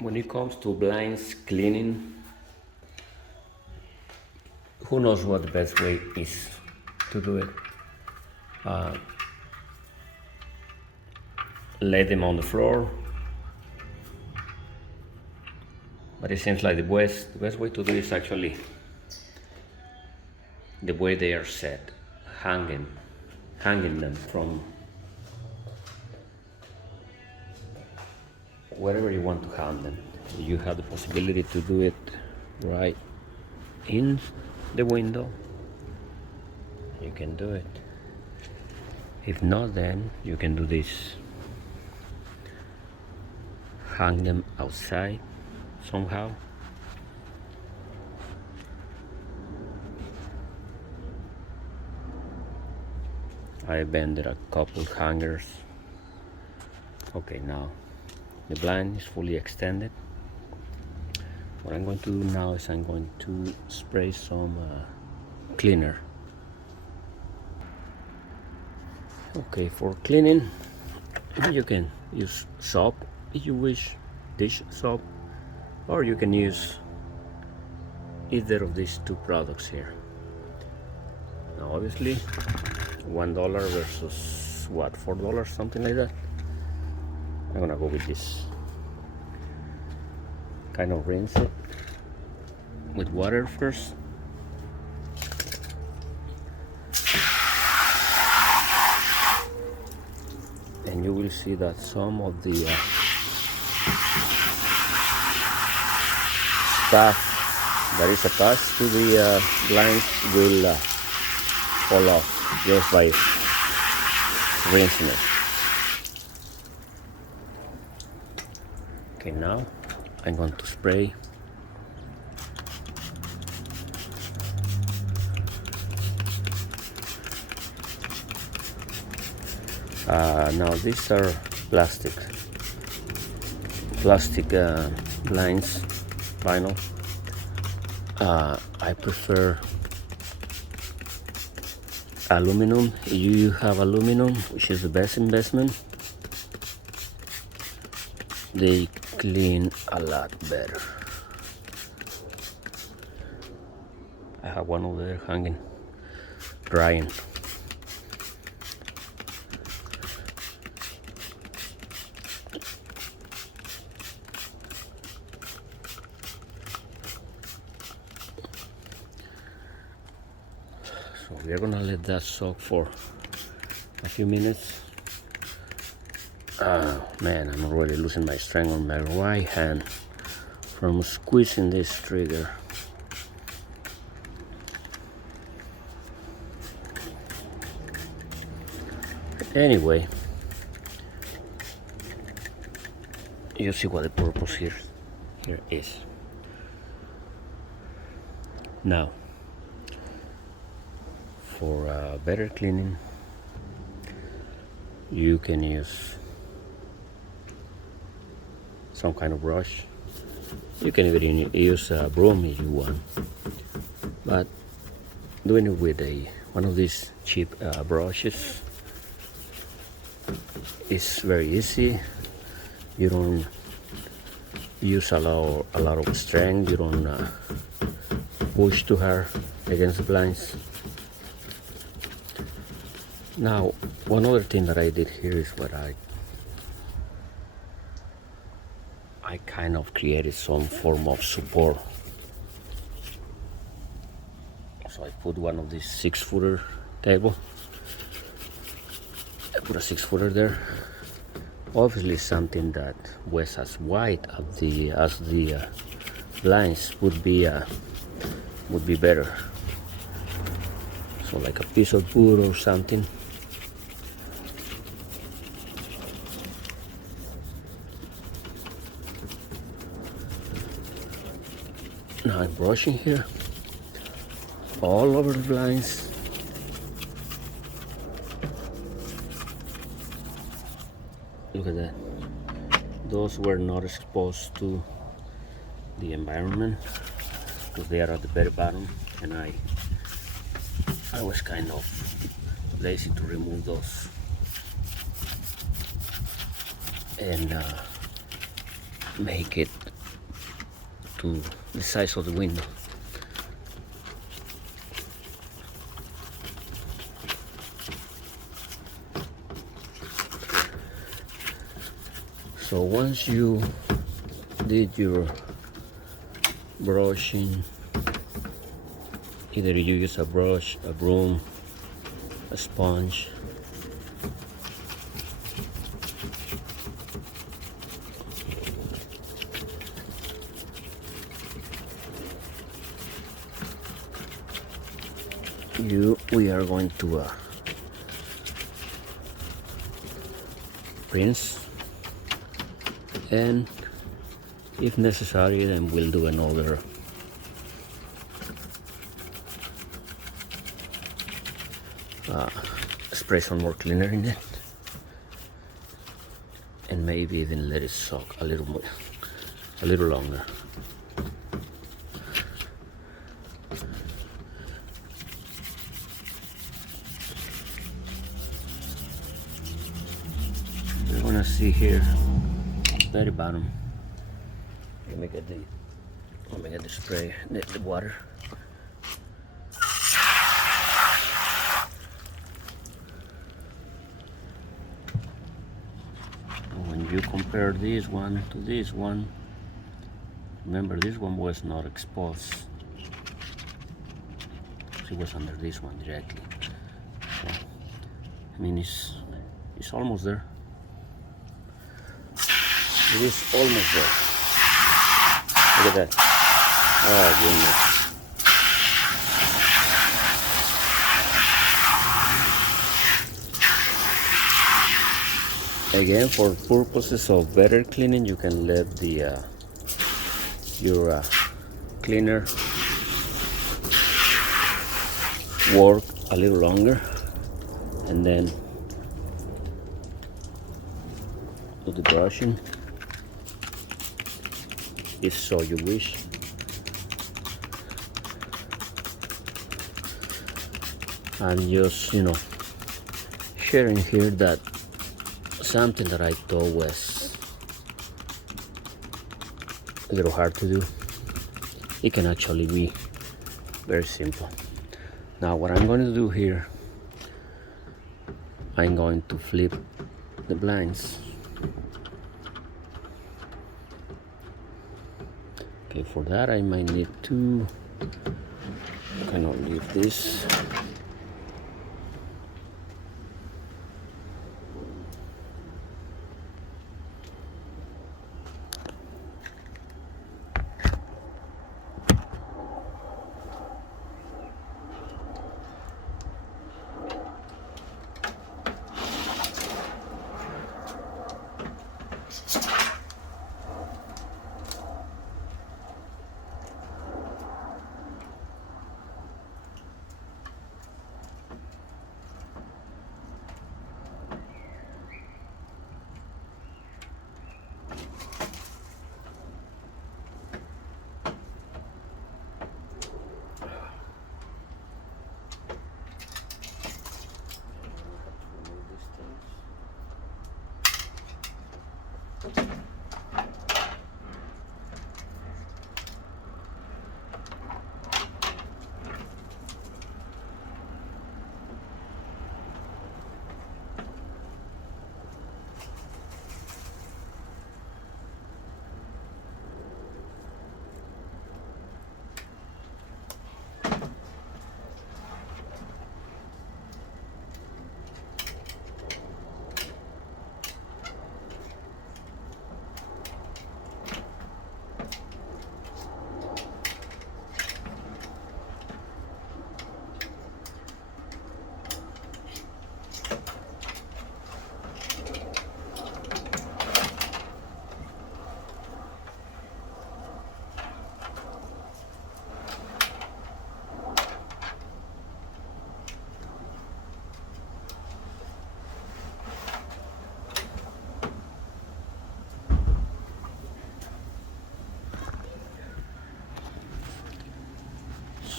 When it comes to blinds cleaning, who knows what the best way is to do it? Lay them on the floor, but it seems like the best way to do it is actually the way they are set, hanging them from wherever you want to hang them. You have the possibility to do it right in the window. You can do it. If not, then you can do this. Hang them outside somehow. I bended a couple hangers. Okay, now the blind is fully extended. What I'm going to do now is I'm going to spray some cleaner. Okay, for cleaning, you can use soap if you wish, dish soap, or you can use either of these two products here. Now obviously $1 versus what, $4, something like that. I'm gonna go with this. Kind of rinse it with water first. And you will see that some of the stuff that is attached to the blinds will fall off just by rinsing it. Okay, now I'm going to spray now these are plastic blinds, vinyl. I prefer aluminum. If you have aluminum, which is the best investment, they clean a lot better. I have one over there hanging, drying. So we're gonna let that soak for a few minutes. Man, I'm already losing my strength on my right hand from squeezing this trigger. Anyway, you see what the purpose here is. Now, for better cleaning, you can use some kind of brush. You can even use a broom if you want, but doing it with one of these cheap brushes is very easy. You don't use a lot of strength. You don't push too hard against the blinds. Now, one other thing that I did here is what I kind of created some form of support. So I put one of these 6-footer table. I put a 6-footer there. Obviously, something that was as wide as the blinds would be better. So like a piece of wood or something. Now I'm brushing here all over the blinds. Look at that. Those were not exposed to the environment because they are at the very bottom, and I was kind of lazy to remove those. And make it to the size of the window. So once you did your brushing, either you use a brush, a broom, a sponge, we are going to rinse, and if necessary then we'll do another spray some more cleaner in it, and maybe then let it soak a little more, a little longer. We're gonna see here very bottom. Let me get the spray, the water. When you compare this one to this one, remember this one was not exposed. It was under this one directly. So, I mean, it's almost there. It is almost there. Look at that. Oh goodness. Again, for purposes of better cleaning, you can let the your cleaner work a little longer, and then do the brushing if so you wish. I'm just, sharing here that something that I thought was a little hard to do, it can actually be very simple. Now what I'm going to do here, I'm going to flip the blinds. Okay, for that I might need to kind of leave this.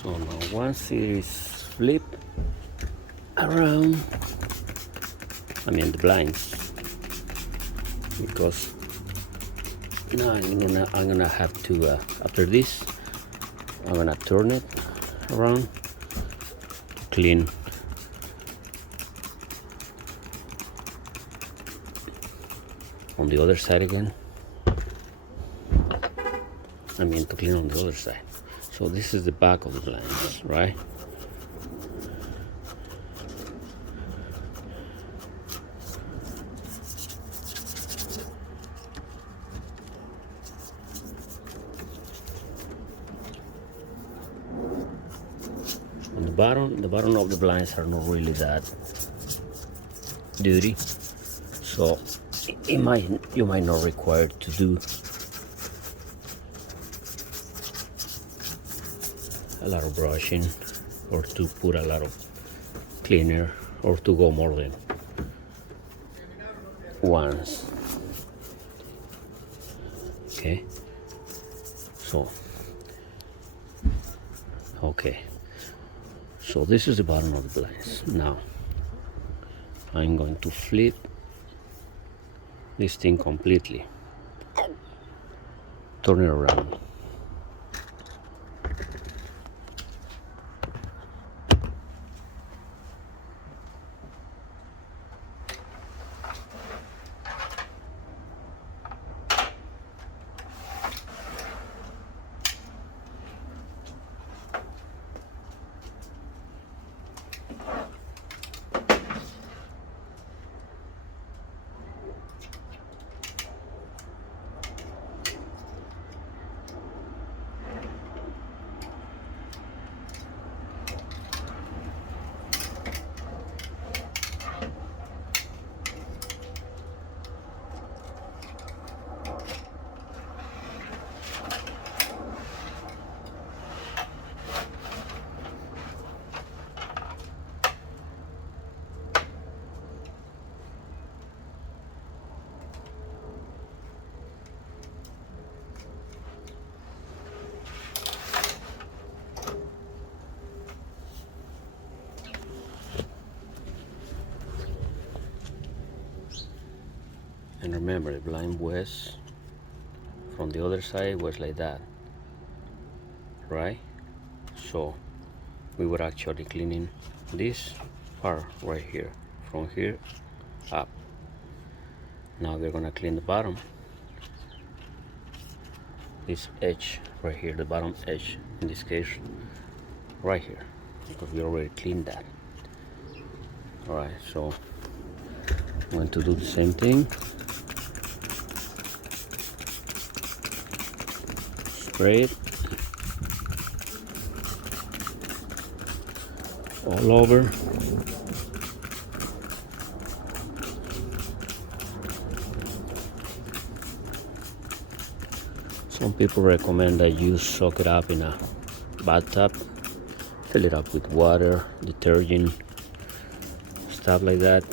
So now once it is flipped around, the blinds, because Now I'm gonna have to after this I'm gonna turn it around to clean on the other side again. I mean to clean on the other side. So this is the back of the blinds, right? On the bottom of the blinds are not really that dirty, so you might not require to do a lot of brushing or to put a lot of cleaner or to go more than once. Okay, so so this is the bottom of the blinds. Now I'm going to flip this thing completely, turn it around. And remember, the blind was from the other side was like that, right? So we were actually cleaning this part right here, from here up. Now we're gonna clean the bottom, this edge right here, the bottom edge in this case, right here, because we already cleaned that. All right, so I'm going to do the same thing. Spray it all over. Some people recommend that you soak it up in a bathtub, fill it up with water, detergent, stuff like that.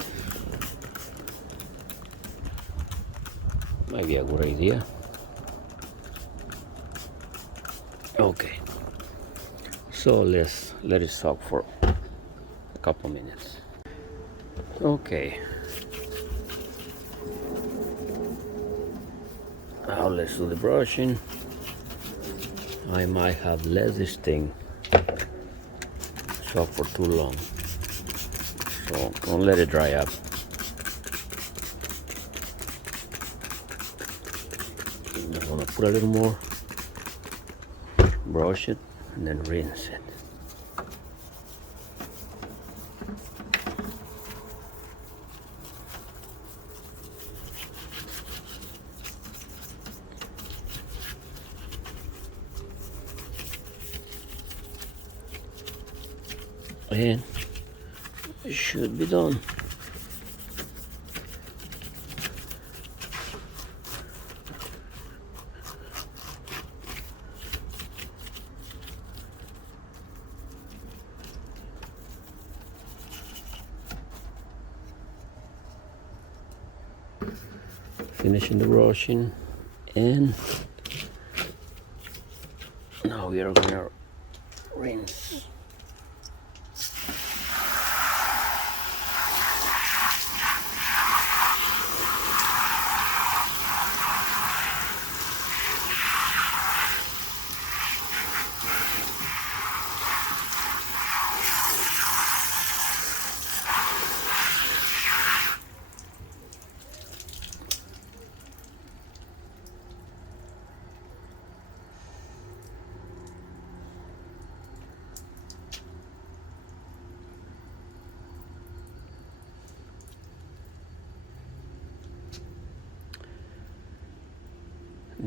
Might be a good idea. Okay, so let's let it soak for a couple minutes. Okay, now let's do the brushing. I might have let this thing soak for too long, so don't let it dry up. I'm just gonna put a little more, brush it, and then rinse it. And it should be done. Finishing the brushing, and now we are gonna rinse.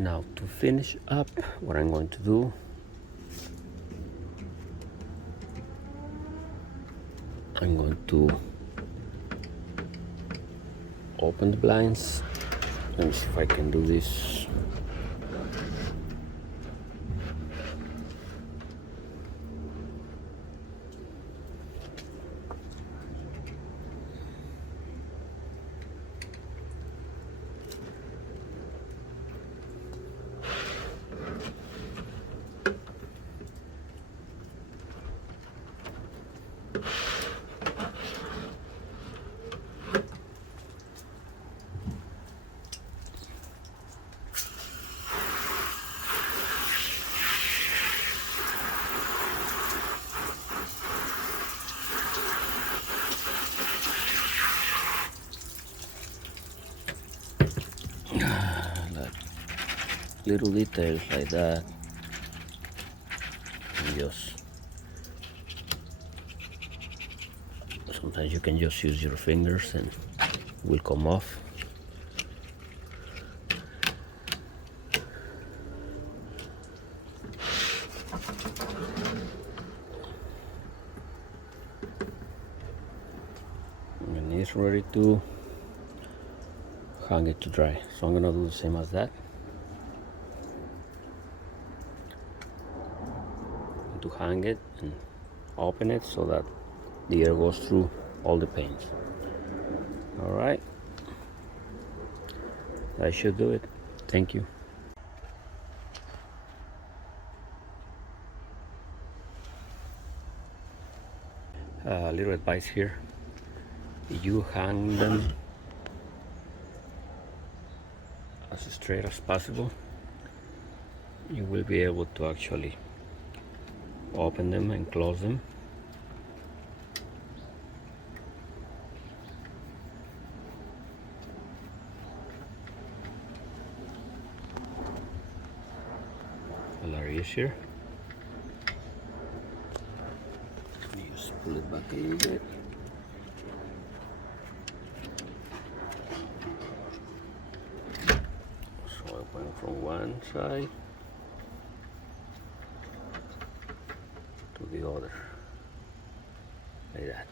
Now to finish up, what I'm going to do, I'm going to open the blinds. Let me see if I can do this. Little details like that, and just sometimes you can just use your fingers and it will come off. And it's ready to hang it to dry, so I'm gonna do the same as that. To hang it and open it so that the air goes through all the panes. All right, that should do it. Thank you. A little advice here: you hang them as straight as possible, you will be able to actually open them and close them. A lot easier. Let me just pull it back a little bit. So I went from one side to the other, like that.